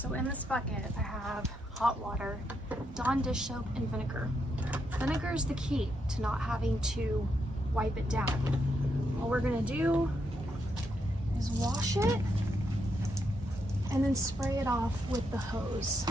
So in this bucket, I have hot water, Dawn dish soap, and vinegar. Vinegar is the key to not having to wipe it down. All we're gonna do is wash it and then spray it off with the hose.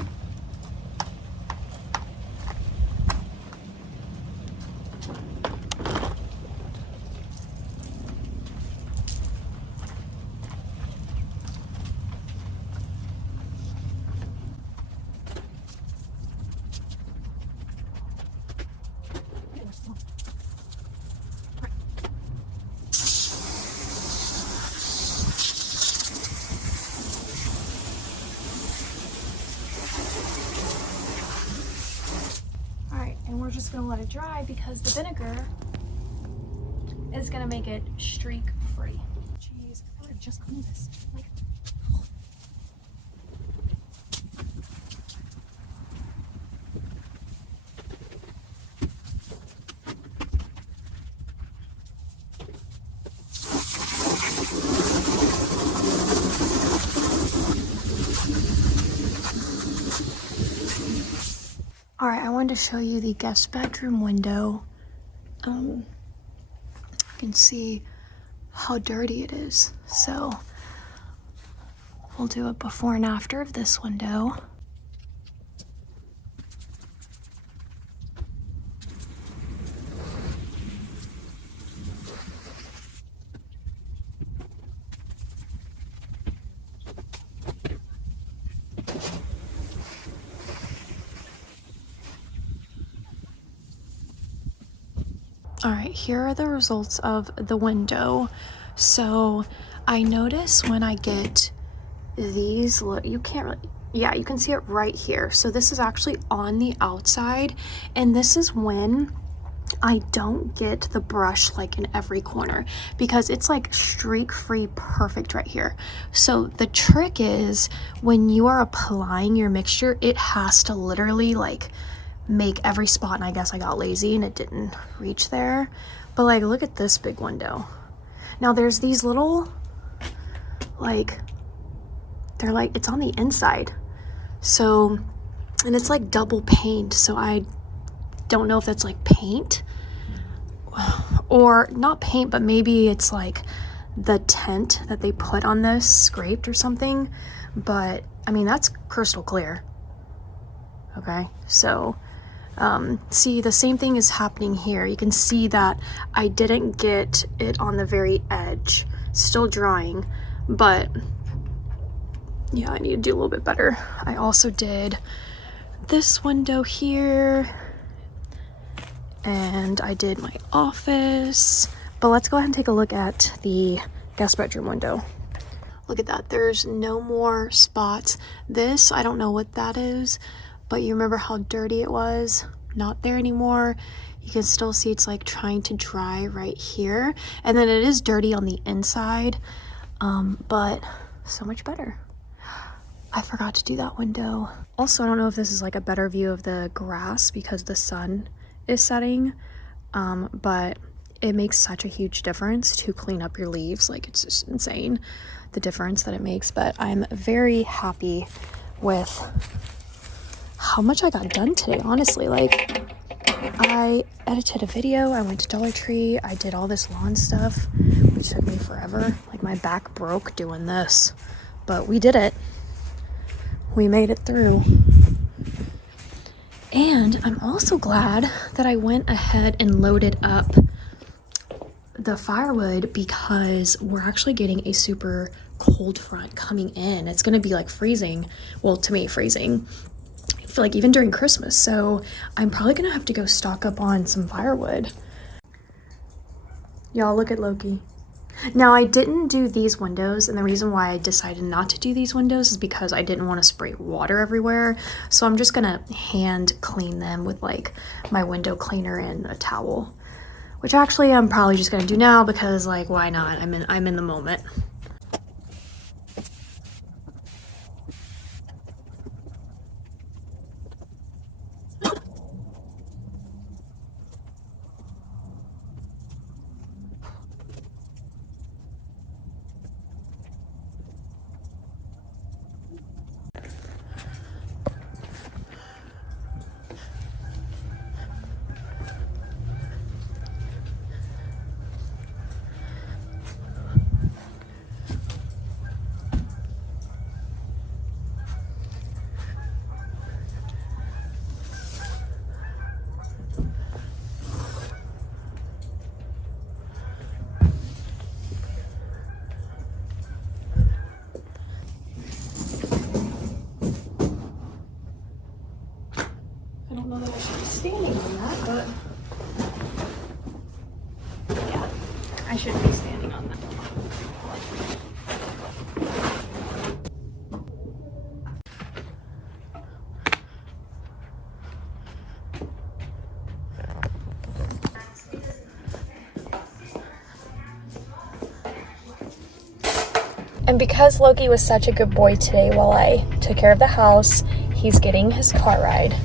And we're just gonna let it dry because the vinegar is gonna make it streak free. Jeez, I would have just cleaned this. Like, all right, I wanted to show you the guest bedroom window. You can see how dirty it is. So we'll do a before and after of this window. All right, here are the results of the window. So I notice when I get these, look, you can't really, yeah, you can see it right here. So this is actually on the outside, and this is when I don't get the brush like in every corner because it's like streak free perfect right here. So the trick is when you are applying your mixture, it has to literally like make every spot, and I guess I got lazy and it didn't reach there. But like, look at this big window. Now there's these little, like, they're like, it's on the inside. So, and it's like double paint. So I don't know if that's like paint or not paint, but maybe it's like the tint that they put on this scraped or something. But I mean, that's crystal clear. Okay, so see, the same thing is happening here. You can see that I didn't get it on the very edge. Still drying, but yeah, I need to do a little bit better. I also did this window here, and I did my office. But let's go ahead and take a look at the guest bedroom window. Look at that, there's no more spots. This, I don't know what that is, but you remember how dirty it was? Not there anymore. You can still see it's like trying to dry right here. And then it is dirty on the inside, but so much better. I forgot to do that window. Also, I don't know if this is like a better view of the grass because the sun is setting, but it makes such a huge difference to clean up your leaves. Like, it's just insane the difference that it makes. But I'm very happy with how much I got done today, honestly. Like, I edited a video, I went to Dollar Tree, I did all this lawn stuff, which took me forever. Like, my back broke doing this, but we did it. We made it through. And I'm also glad that I went ahead and loaded up the firewood because we're actually getting a super cold front coming in. It's gonna be like freezing, well, to me, freezing, like even during Christmas. So I'm probably gonna have to go stock up on some firewood. Y'all, look at Loki. Now, I didn't do these windows, and the reason why I decided not to do these windows is because I didn't want to spray water everywhere. So I'm just gonna hand clean them with like my window cleaner and a towel, which actually I'm probably just gonna do now because, like, why not? I'm in the moment. don't know that I should be standing on that, but yeah, I shouldn't be standing on that. And because Loki was such a good boy today while I took care of the house, he's getting his car ride.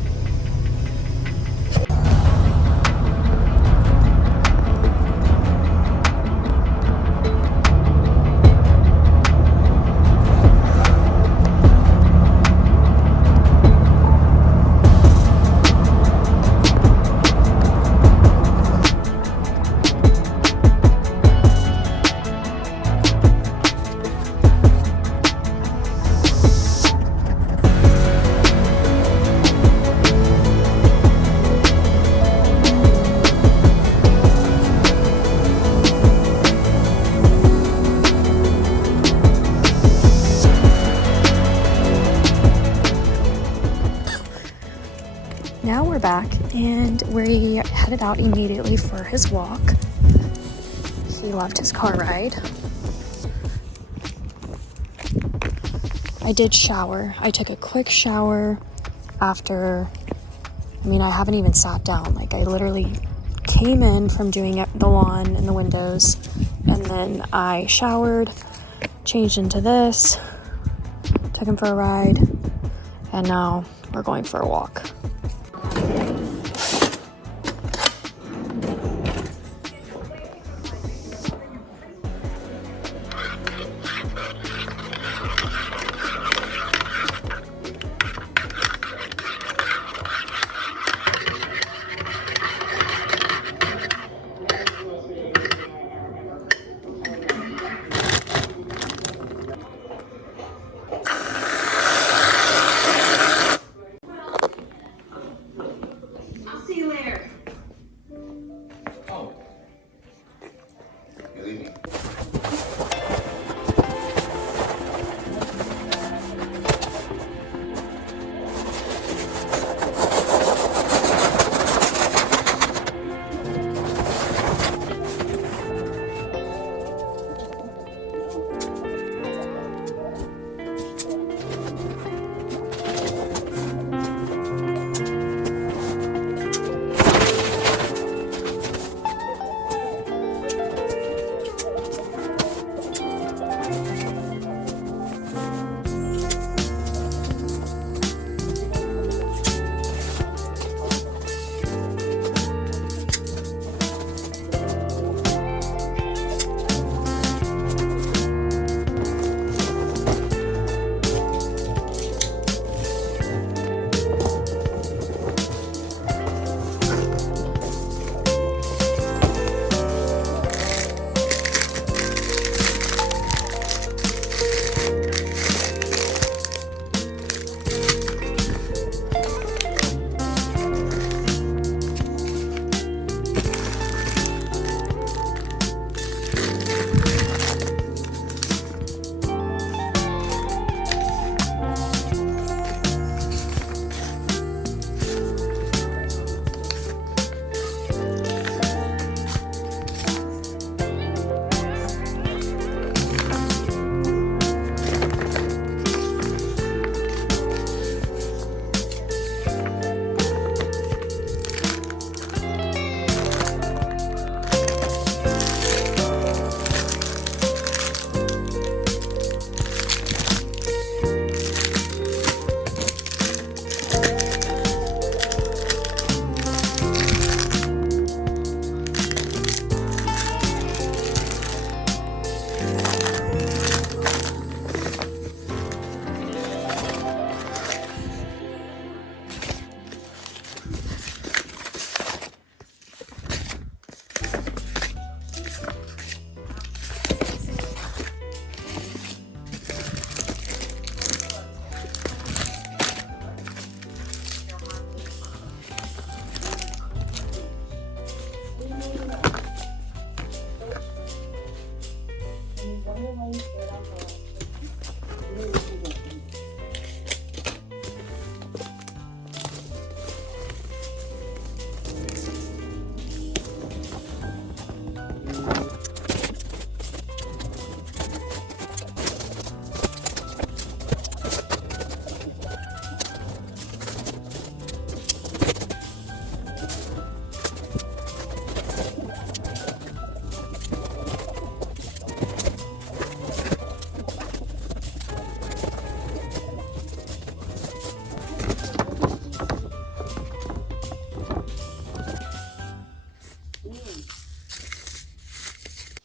Now we're back and we headed out immediately for his walk. He loved his car ride. I did shower. I took a quick shower after, I haven't even sat down. Like, I literally came in from doing the lawn and the windows, and then I showered, changed into this, took him for a ride, and now we're going for a walk.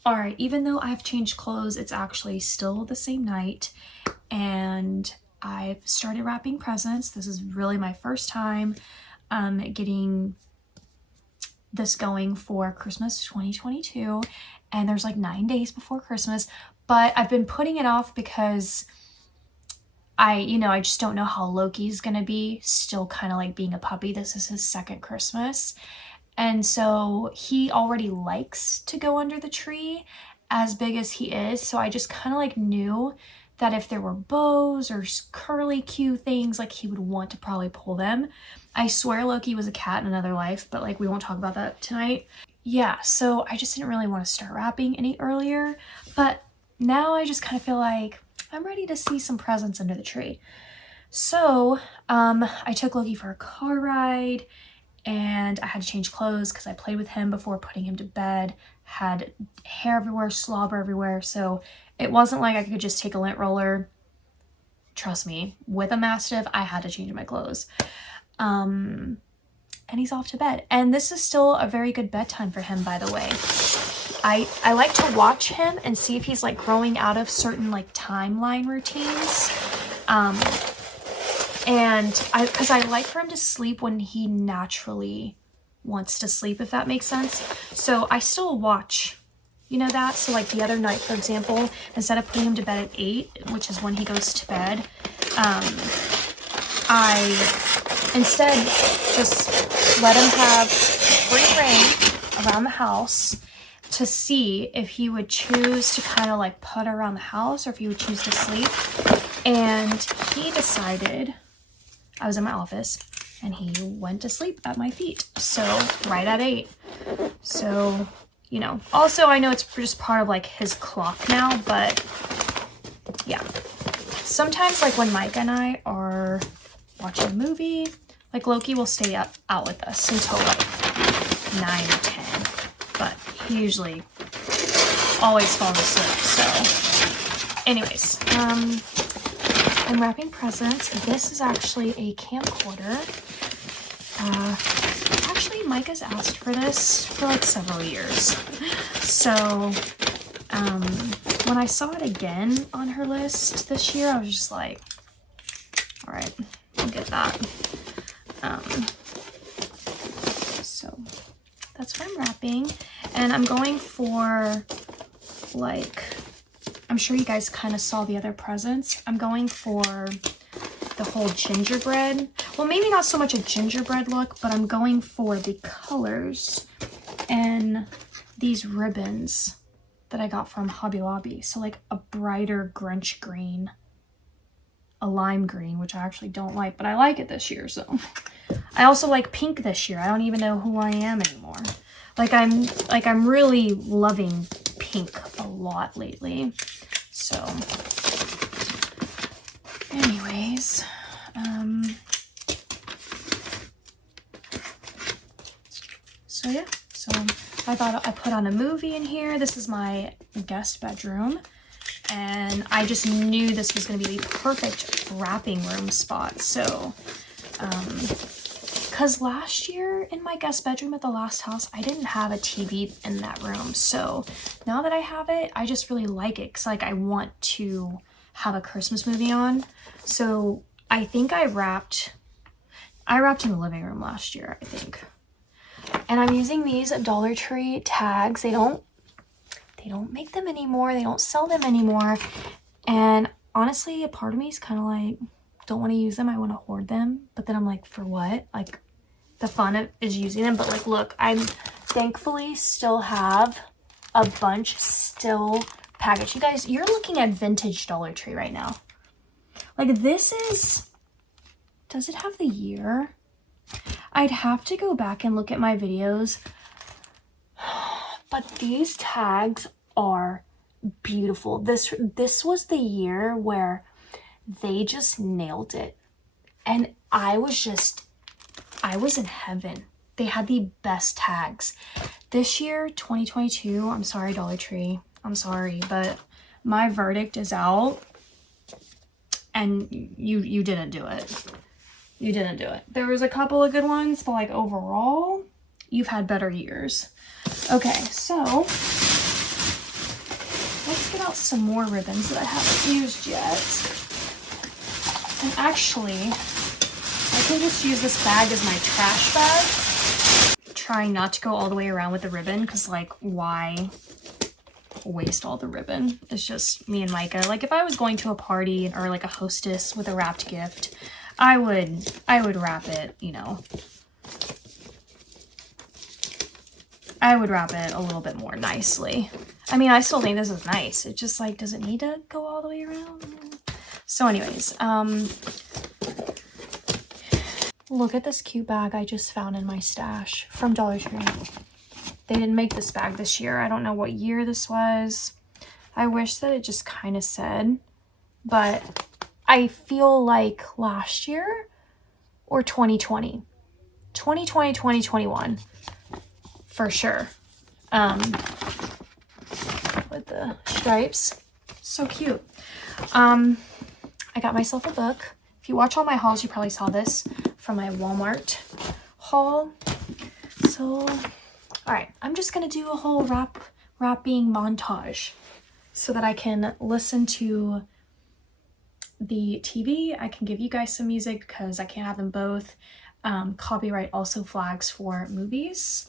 All right, even though I've changed clothes, it's actually still the same night, and I've started wrapping presents. This is really my first time getting this going for Christmas 2022, and there's like 9 days before Christmas, but I've been putting it off because I just don't know how Loki's gonna be, still kind of like being a puppy. This is his second Christmas. And so he already likes to go under the tree as big as he is. So I just kind of like knew that if there were bows or curly cute things, like he would want to probably pull them. I swear Loki was a cat in another life, but like we won't talk about that tonight. Yeah, so I just didn't really want to start wrapping any earlier, but now I just kind of feel like I'm ready to see some presents under the tree. So I took Loki for a car ride, and I had to change clothes because I played with him before putting him to bed, had hair everywhere, slobber everywhere, so it wasn't like I could just take a lint roller. Trust me, with a Mastiff, I had to change my clothes. And he's off to bed. And this is still a very good bedtime for him, by the way. I like to watch him and see if he's like growing out of certain like timeline routines. Because I like for him to sleep when he naturally wants to sleep, if that makes sense. So I still watch, that. So like the other night, for example, instead of putting him to bed at 8, which is when he goes to bed, I instead just let him have free reign around the house to see if he would choose to kind of like putter around the house or if he would choose to sleep. And he decided, I was in my office, and he went to sleep at my feet. So right at 8. So, also I know it's just part of like his clock now, but yeah. Sometimes like when Mike and I are watching a movie, like Loki will stay out with us until like 9 or 10, but he usually always falls asleep. So anyways, I'm wrapping presents. This is actually a camcorder. Actually, Mike has asked for this for like several years. So when I saw it again on her list this year, I was just like, all right, I'll get that. So that's what I'm wrapping. And I'm going for like, I'm sure you guys kind of saw the other presents. I'm going for the whole gingerbread. Well, maybe not so much a gingerbread look, but I'm going for the colors and these ribbons that I got from Hobby Lobby. So like a brighter Grinch green, a lime green, which I actually don't like, but I like it this year. So I also like pink this year. I don't even know who I am anymore. I'm really loving pink a lot lately. So anyways, so yeah, so I thought I put on a movie in here. This is my guest bedroom, and I just knew this was going to be the perfect wrapping room spot. So because last year in my guest bedroom at the last house, I didn't have a TV in that room. So now that I have it, I just really like it because like I want to have a Christmas movie on. So I think I wrapped in the living room last year, I think. And I'm using these Dollar Tree tags. They don't make them anymore. They don't sell them anymore. And honestly, a part of me is kind of like, don't want to use them. I want to hoard them. But then I'm like, for what? Like, the fun is using them. But like, look, I'm thankfully still have a bunch still packaged. You guys, you're looking at vintage Dollar Tree right now. Like, this is, does it have the year? I'd have to go back and look at my videos. But these tags are beautiful. This was the year where they just nailed it. And I was in heaven. They had the best tags. This year, 2022, I'm sorry, Dollar Tree. I'm sorry, but my verdict is out. And you didn't do it. You didn't do it. There was a couple of good ones, but like overall, you've had better years. Okay, so let's get out some more ribbons that I haven't used yet. And actually, I can just use this bag as my trash bag. Trying not to go all the way around with the ribbon, because like, why waste all the ribbon? It's just me and Micah. Like if I was going to a party or like a hostess with a wrapped gift, I would wrap it, you know. I would wrap it a little bit more nicely. I mean, I still think this is nice. It just like, does it need to go all the way around? So anyways, look at this cute bag I just found in my stash from Dollar Tree. They didn't make this bag this year. I don't know what year this was. I wish that it just kind of said, but I feel like last year or 2020, 2021 for sure. With the stripes, so cute. I got myself a book. If you watch all my hauls, you probably saw this from my Walmart haul. So, all right, I'm just gonna do a whole wrapping montage so that I can listen to the TV. I can give you guys some music because I can't have them both. Copyright also flags for movies.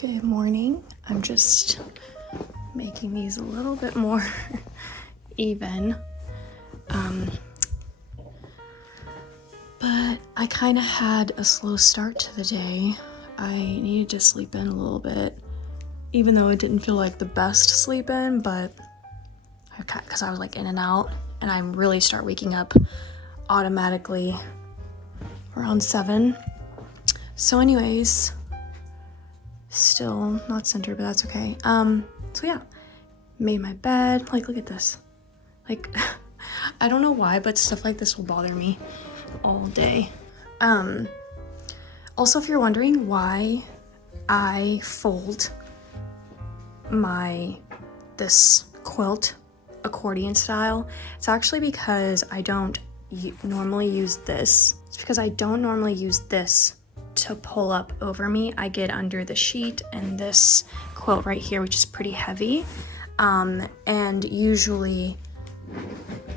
Good morning. I'm just making these a little bit more even. But I kind of had a slow start to the day. I needed to sleep in a little bit, even though it didn't feel like the best sleep in, but because I was like in and out, and I really start waking up automatically around 7. So anyways, still not centered, but that's okay. So yeah, made my bed. Like, look at this. Like, I don't know why, but stuff like this will bother me all day. Also, if you're wondering why I fold this quilt accordion style, it's actually because I don't normally use this. It's because I don't normally use this to pull up over me. I get under the sheet and this quilt right here, which is pretty heavy. And usually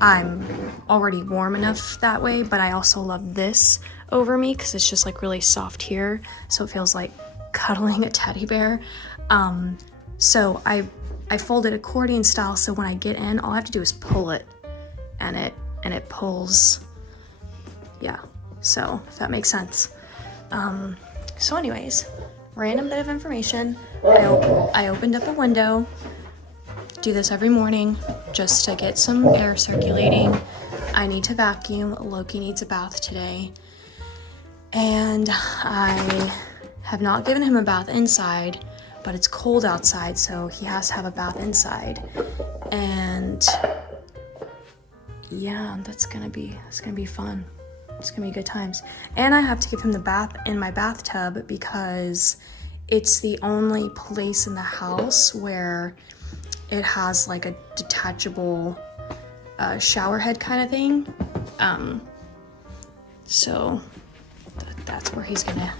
I'm already warm enough that way, but I also love this over me because it's just like really soft here. So it feels like cuddling a teddy bear. So I fold it accordion style, so when I get in, all I have to do is pull it and it pulls. Yeah, so if that makes sense. So anyways, random bit of information. I opened up a window. Do this every morning just to get some air circulating. I need to vacuum. Loki needs a bath today. And I have not given him a bath inside, but it's cold outside, so he has to have a bath inside. And yeah, that's gonna be fun. It's gonna be good times. And I have to give him the bath in my bathtub because it's the only place in the house where it has like a detachable shower head kind of thing. So that's where he's gonna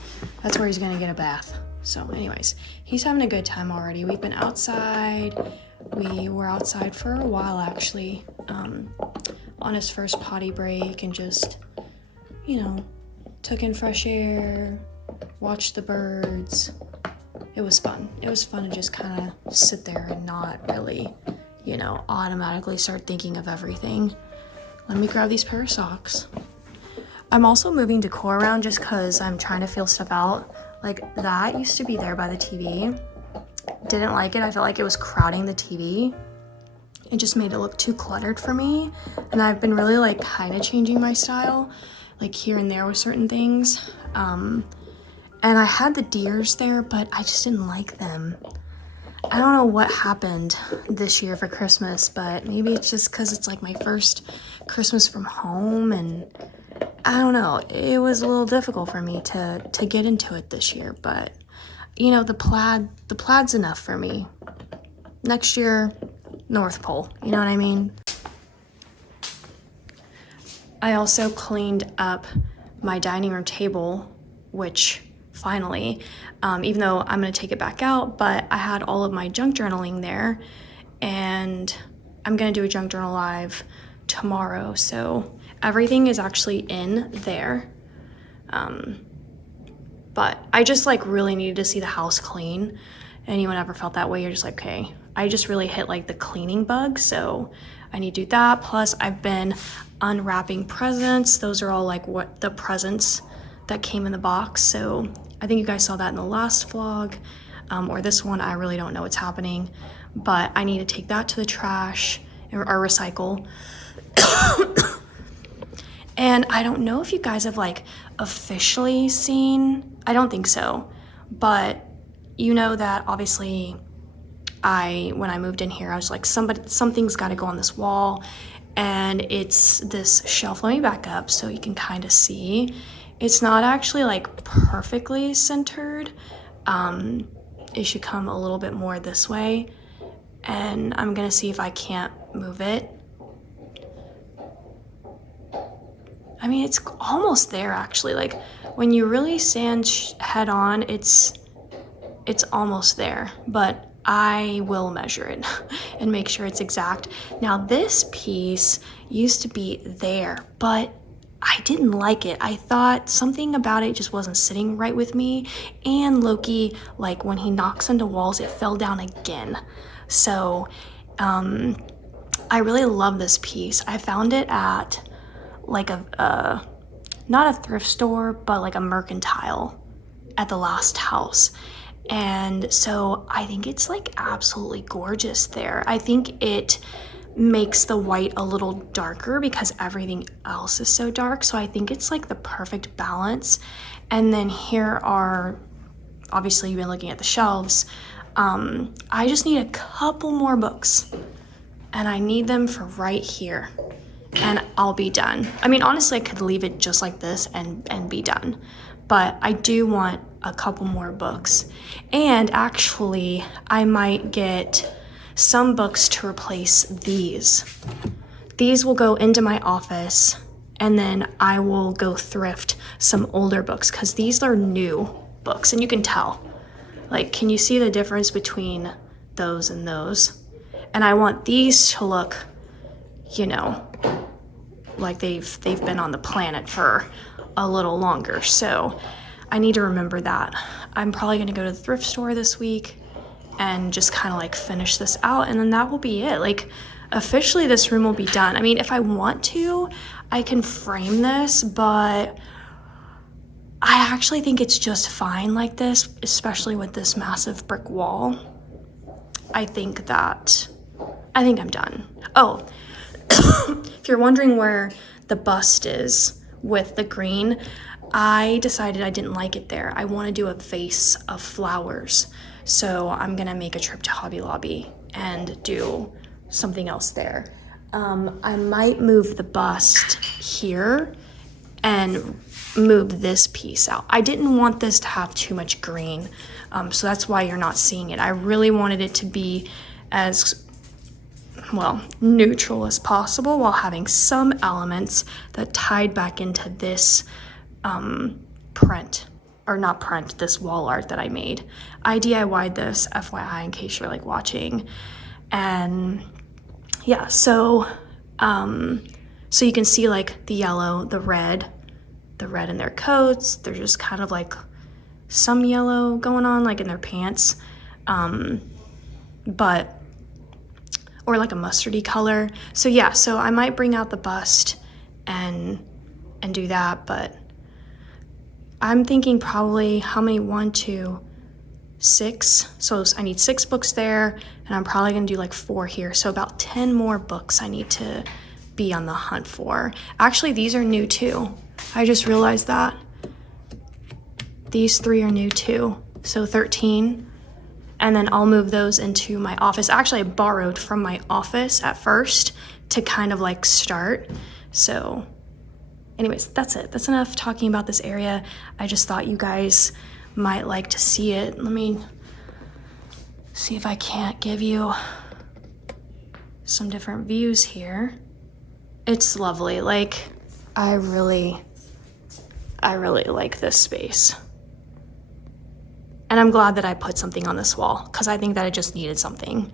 get a bath. So anyways, he's having a good time already. We've been outside. We were outside for a while actually, on his first potty break, and just, you know, took in fresh air, watched the birds. It was fun. It was fun to just kind of sit there and not really, you know, automatically start thinking of everything. Let me grab these pair of socks. I'm also moving decor around just because I'm trying to feel stuff out. Like, that used to be there by the TV. Didn't like it. I felt like it was crowding the TV. It just made it look too cluttered for me. And I've been really like kind of changing my style, like here and there with certain things. And I had the deers there, but I just didn't like them. I don't know what happened this year for Christmas, but maybe it's just because it's like my first Christmas from home, and I don't know. It was a little difficult for me to get into it this year, but you know, the plaid's enough for me. Next year, North Pole, you know what I mean? I also cleaned up my dining room table, which finally, even though I'm gonna take it back out, but I had all of my junk journaling there, and I'm gonna do a junk journal live tomorrow, so everything is actually in there. But I just like really needed to see the house clean. Anyone ever felt that way? You're just like, okay, I just really hit like the cleaning bug, so I need to do that. Plus I've been unwrapping presents. Those are all like what the presents that came in the box. So I think you guys saw that in the last vlog, or this one. I really don't know what's happening, but I need to take that to the trash or recycle. And I don't know if you guys have like officially seen, I don't think so, but you know that obviously when I moved in here, I was like, something's got to go on this wall, and it's this shelf. Let me back up so you can kind of see. It's not actually like perfectly centered. It should come a little bit more this way, and I'm gonna see if I can't move it. I mean, it's almost there actually. Like when you really stand head on, it's almost there, but I will measure it and make sure it's exact. Now this piece used to be there, but I didn't like it. I thought something about it just wasn't sitting right with me. And Loki, like when he knocks into walls, it fell down again. So I really love this piece. I found it at like not a thrift store, but like a mercantile at the last house. And so I think it's like absolutely gorgeous there. I think it makes the white a little darker because everything else is so dark. So I think it's like the perfect balance. And then here are, obviously you've been looking at the shelves. I just need a couple more books, and I need them for right here, and I'll be done. I mean, honestly, I could leave it just like this and be done, but I do want a couple more books. And actually, I might get some books to replace these. These will go into my office, and then I will go thrift some older books, because these are new books, and you can tell. Like, can you see the difference between those and those? And I want these to look, you know, like they've been on the planet for a little longer. So I need to remember that. I'm probably gonna go to the thrift store this week and just kind of like finish this out, and then that will be it. Like, officially this room will be done. I mean, if I want to, I can frame this, but I actually think it's just fine like this, especially with this massive brick wall. I think I'm done. Oh, if you're wondering where the bust is with the green, I decided I didn't like it there. I want to do a vase of flowers. So I'm gonna make a trip to Hobby Lobby and do something else there. I might move the bust here and move this piece out. I didn't want this to have too much green, so that's why you're not seeing it. I really wanted it to be as, well, neutral as possible while having some elements that tied back into this this wall art that I made. I DIY'd this, FYI, in case you're like watching. And yeah, so you can see like the yellow, the red in their coats. They're just kind of like some yellow going on like in their pants, but, or like a mustardy color. So yeah, so I might bring out the bust and do that, but I'm thinking probably how many, 1, 2, 6. So I need 6 books there, and I'm probably gonna do like 4 here. So about 10 more books I need to be on the hunt for. Actually, these are new too. I just realized that. These 3 are new too. So 13. And then I'll move those into my office. Actually, I borrowed from my office at first to kind of like start. So anyways, that's it. That's enough talking about this area. I just thought you guys might like to see it. Let me see if I can't give you some different views here. It's lovely. Like, I really like this space. And I'm glad that I put something on this wall, because I think that I just needed something.